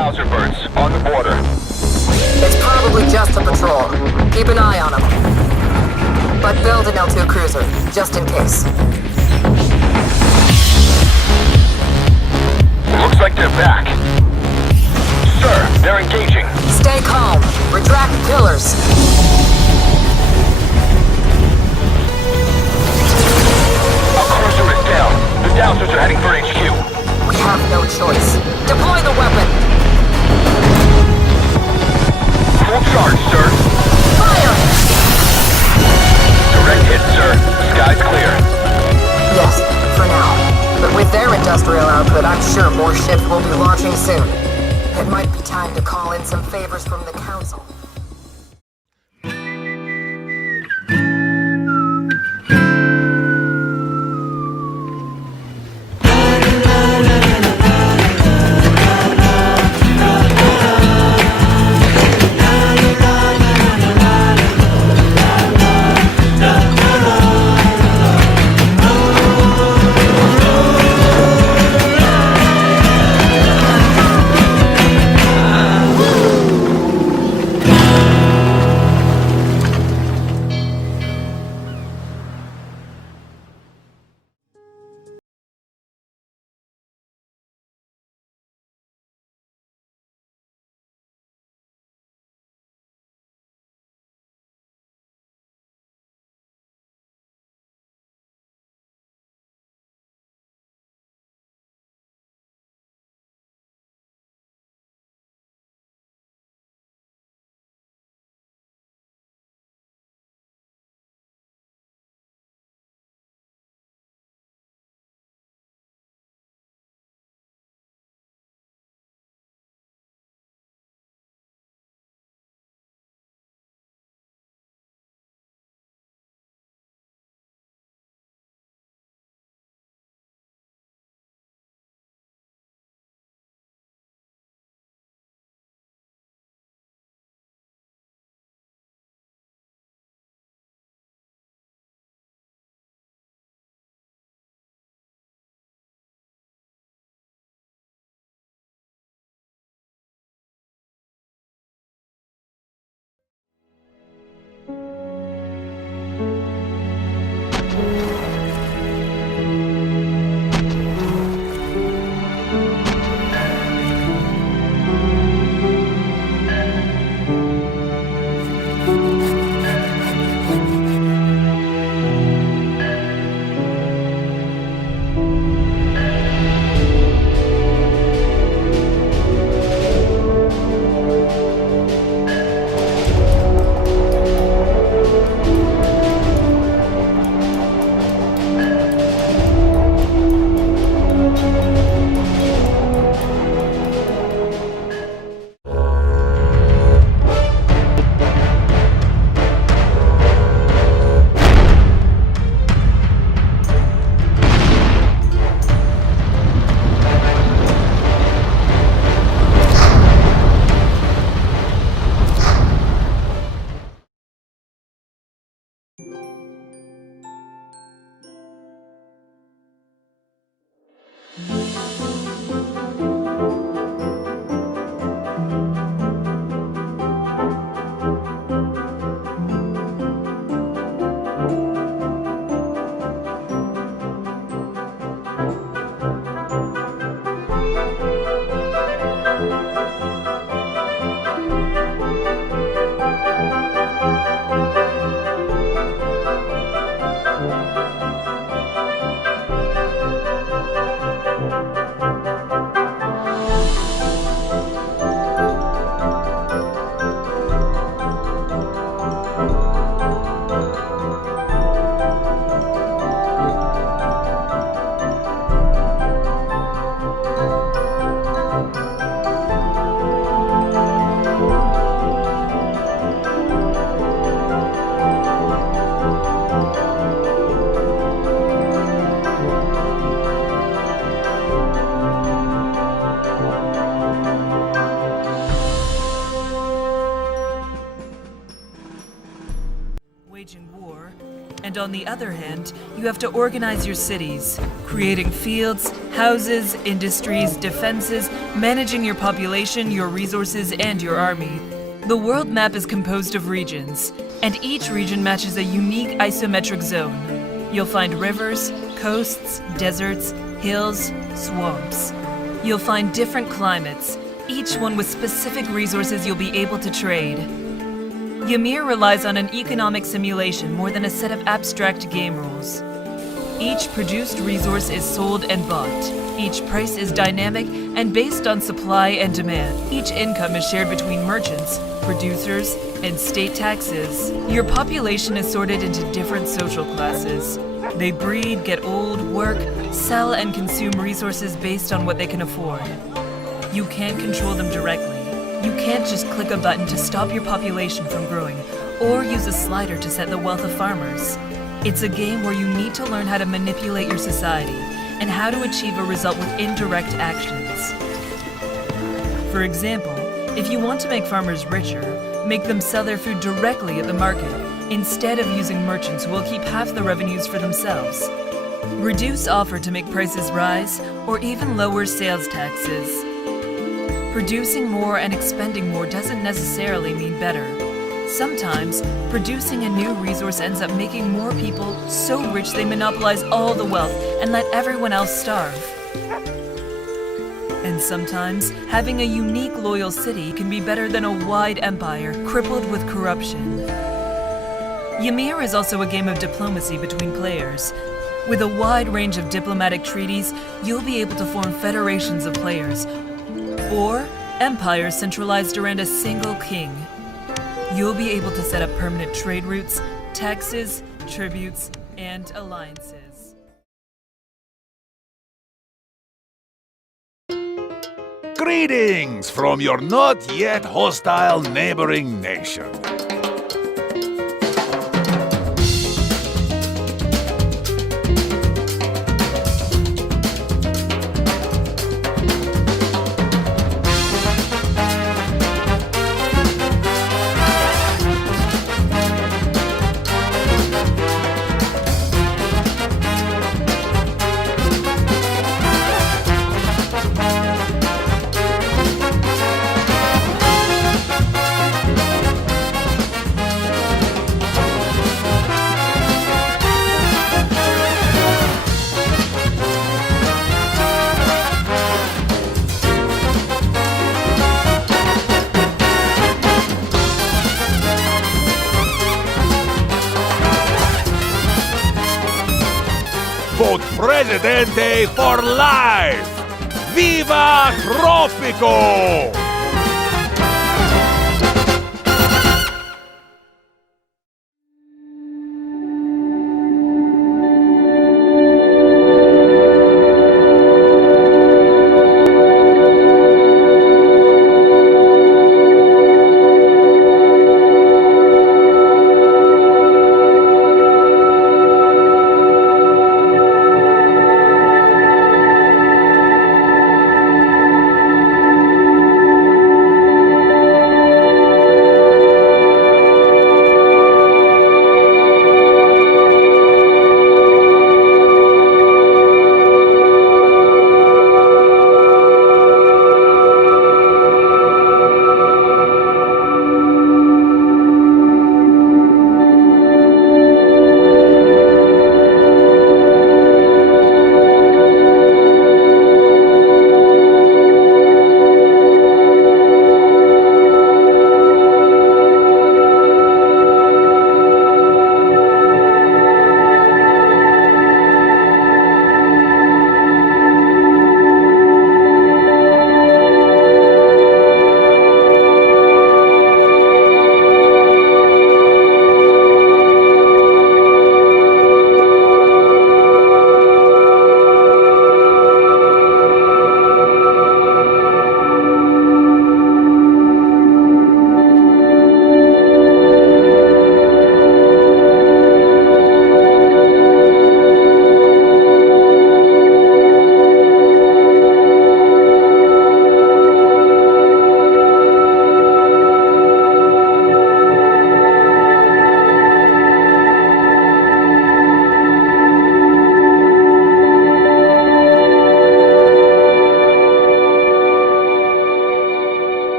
Bowser birds on the border. It's probably just a patrol. Keep an eye on them. But build an L2 cruiser, just in case. Looks like they're back. Sir, they're engaging. Stay calm. Retract pillars. Our cruiser is down. The Dowsers are heading for HQ. We have no choice. Deploy the weapon. Full charge, sir. Fire! Direct hit, sir. Sky's clear. Yes, for now. But with their industrial output, I'm sure more ships will be launching soon. It might be time to call in some favors from the Council. And on the other hand, you have to organize your cities, creating fields, houses, industries, defenses, managing your population, your resources, and your army. The world map is composed of regions, and each region matches a unique isometric zone. You'll find rivers, coasts, deserts, hills, swamps. You'll find different climates, each one with specific resources you'll be able to trade. Ymir relies on an economic simulation more than a set of abstract game rules. Each produced resource is sold and bought. Each price is dynamic and based on supply and demand. Each income is shared between merchants, producers, and state taxes. Your population is sorted into different social classes. They breed, get old, work, sell, and consume resources based on what they can afford. You can't control them directly. You can't just click a button to stop your population from growing, or use a slider to set the wealth of farmers. It's a game where you need to learn how to manipulate your society, and how to achieve a result with indirect actions. For example, if you want to make farmers richer, make them sell their food directly at the market, instead of using merchants who will keep half the revenues for themselves. Reduce offer to make prices rise, or even lower sales taxes. Producing more and expending more doesn't necessarily mean better. Sometimes, producing a new resource ends up making more people so rich they monopolize all the wealth and let everyone else starve. And sometimes, having a unique loyal city can be better than a wide empire crippled with corruption. Ymir is also a game of diplomacy between players. With a wide range of diplomatic treaties, you'll be able to form federations of players, or empires centralized around a single king. You'll be able to set up permanent trade routes, taxes, tributes, and alliances. Greetings from your not yet hostile neighboring nation. Vote Presidente for life! Viva Tropico!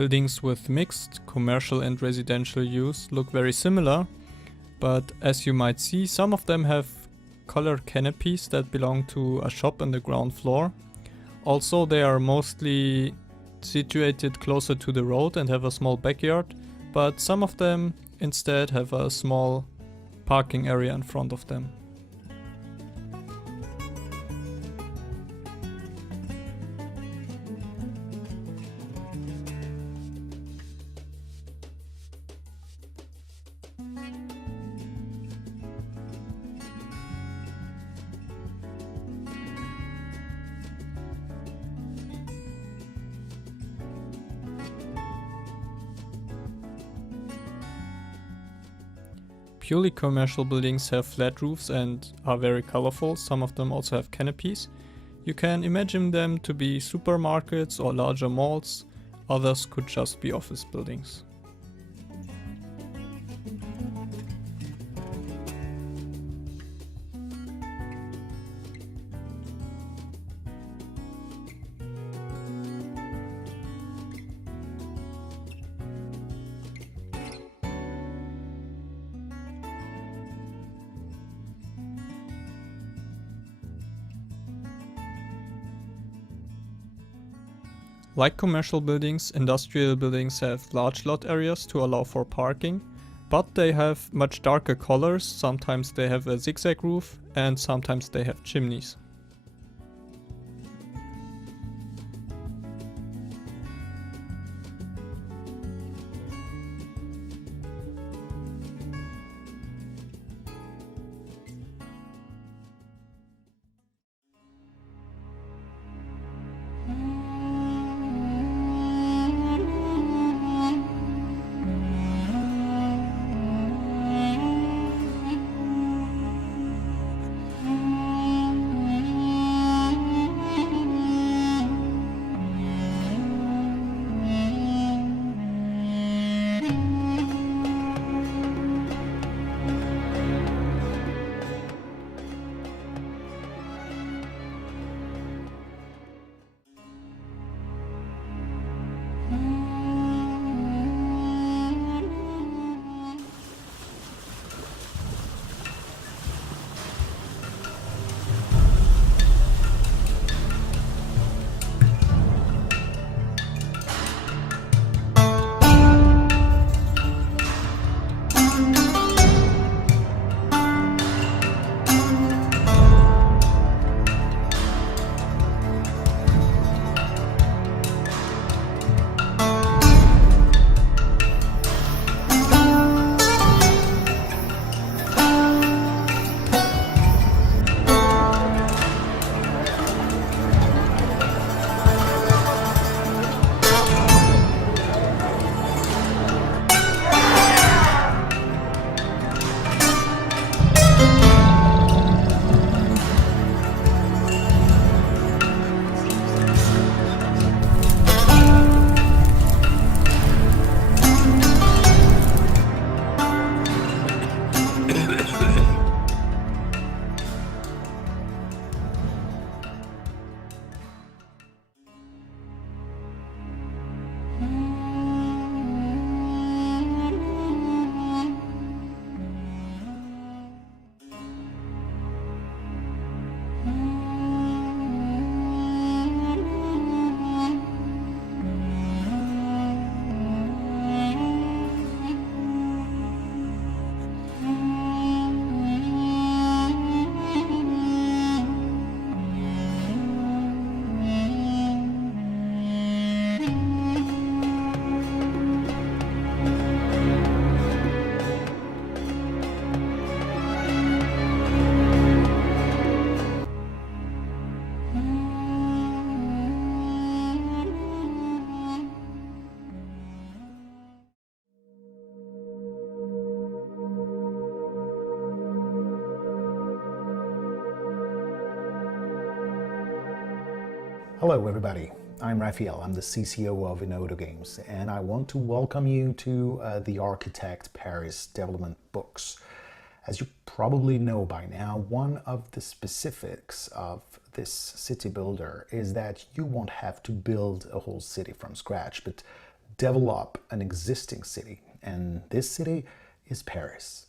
Buildings with mixed commercial and residential use look very similar, but as you might see, some of them have colored canopies that belong to a shop on the ground floor. Also, they are mostly situated closer to the road and have a small backyard, but some of them instead have a small parking area in front of them. Purely commercial buildings have flat roofs and are very colorful. Some of them also have canopies. You can imagine them to be supermarkets or larger malls. Others could just be office buildings. Like commercial buildings, industrial buildings have large lot areas to allow for parking, but they have much darker colors. Sometimes they have a zigzag roof and sometimes they have chimneys. Hello everybody, I'm Raphael, I'm the CCO of Enodo Games, and I want to welcome you to the Architect Paris Development Books. As you probably know by now, one of the specifics of this city builder is that you won't have to build a whole city from scratch, but develop an existing city, and this city is Paris.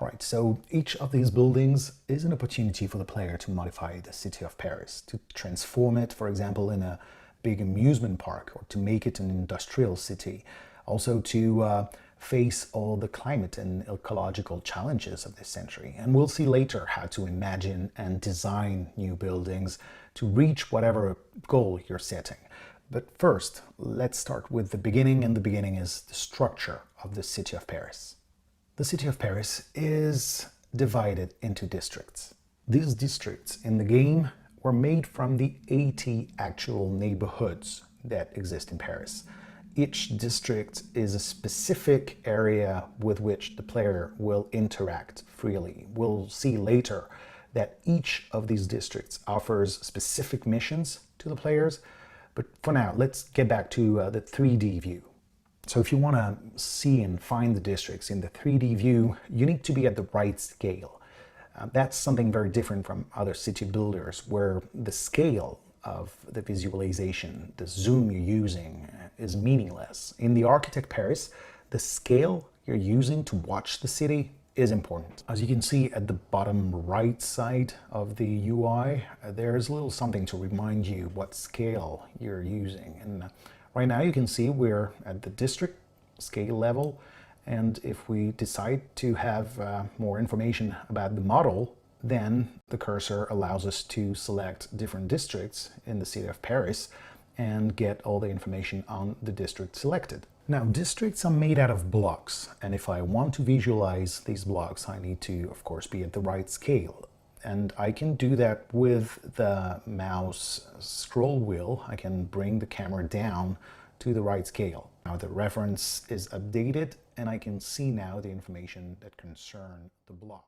All right, so each of these buildings is an opportunity for the player to modify the city of Paris, to transform it, for example, in a big amusement park, or to make it an industrial city, also to face all the climate and ecological challenges of this century. And we'll see later how to imagine and design new buildings to reach whatever goal you're setting. But first, let's start with the beginning, and the beginning is the structure of the city of Paris. The city of Paris is divided into districts. These districts in the game were made from the 80 actual neighborhoods that exist in Paris. Each district is a specific area with which the player will interact freely. We'll see later that each of these districts offers specific missions to the players, but for now, let's get back to the 3D view. So if you want to see and find the districts in the 3D view, you need to be at the right scale. That's something very different from other city builders, where the scale of the visualization, the zoom you're using, is meaningless. In the Architect Paris, the scale you're using to watch the city is important. As you can see at the bottom right side of the UI, there's a little something to remind you what scale you're using. And right now you can see we're at the district scale level, and if we decide to have more information about the model, then the cursor allows us to select different districts in the city of Paris and get all the information on the district selected. Now, districts are made out of blocks, and if I want to visualize these blocks, I need to, of course, be at the right scale. And I can do that with the mouse scroll wheel. I can bring the camera down to the right scale. Now the reference is updated, and I can see now the information that concern the block.